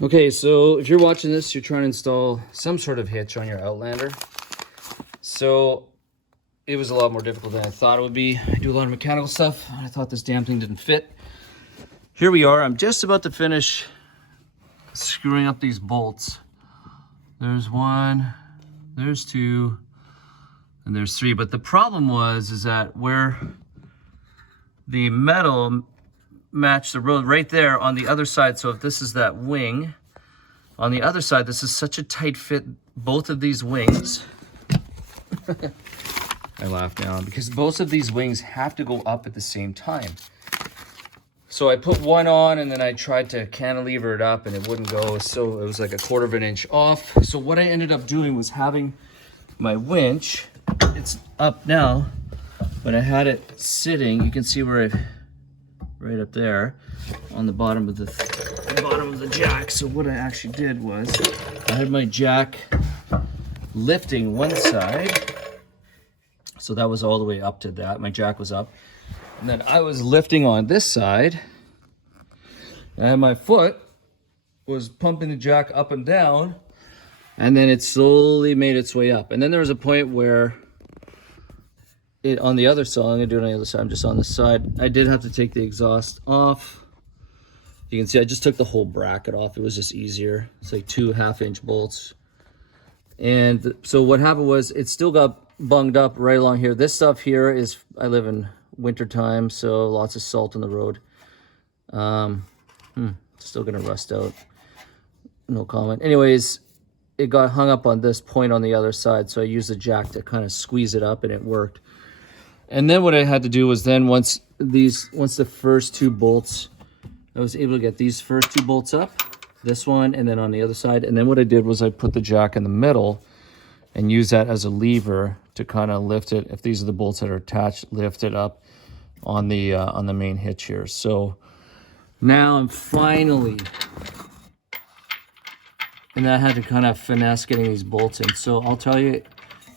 Okay, so if you're watching this, you're trying to install some sort of hitch on your Outlander. So it was a lot more difficult than I thought it would be. I do a lot of mechanical stuff, and I thought this damn thing didn't fit. Here we are. I'm just about to finish screwing up these bolts. There's one, there's two, and there's three. But the problem is that where the metal matched the road right there on the other side. So if this is that wing, on the other side, this is such a tight fit, both of these wings. I laugh now because both of these wings have to go up at the same time. So I put one on and then I tried to cantilever it up and it wouldn't go. So it was like 1/4 of an inch off. So what I ended up doing was having my winch, it's up now, but I had it sitting. You can see where right up there on the bottom of the jack. So what I actually did was I had my jack lifting one side. So that was all the way up to that. My jack was up. And then I was lifting on this side. And my foot was pumping the jack up and down. And then it slowly made its way up. And then there was a point where it on the other side, I'm gonna do it on the other side, I'm just on this side. I did have to take the exhaust off. You can see I just took the whole bracket off. It was just easier. It's like 2 1/2-inch bolts. And so what happened was it still got bunged up right along here. This stuff here is, I live in winter time, so lots of salt on the road. Still gonna rust out. No comment. Anyways, it got hung up on this point on the other side, so I used the jack to kind of squeeze it up and it worked. And then what I had to do was then once the first 2 bolts, I was able to get these first 2 bolts up, this one and then on the other side. And then what I did was I put the jack in the middle and use that as a lever to kind of lift it. If these are the bolts that are attached, lift it up on the main hitch here. So now I'm finally, and I had to kind of finesse getting these bolts in. So I'll tell you,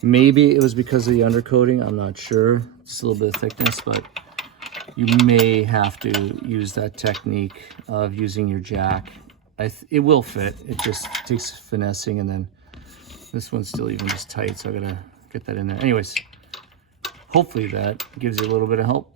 maybe it was because of the undercoating. I'm not sure. Just a little bit of thickness, but you may have to use that technique of using your jack. It will fit. It just takes finessing, and then this one's still even just tight, so I gotta get that in there. Anyways, hopefully that gives you a little bit of help.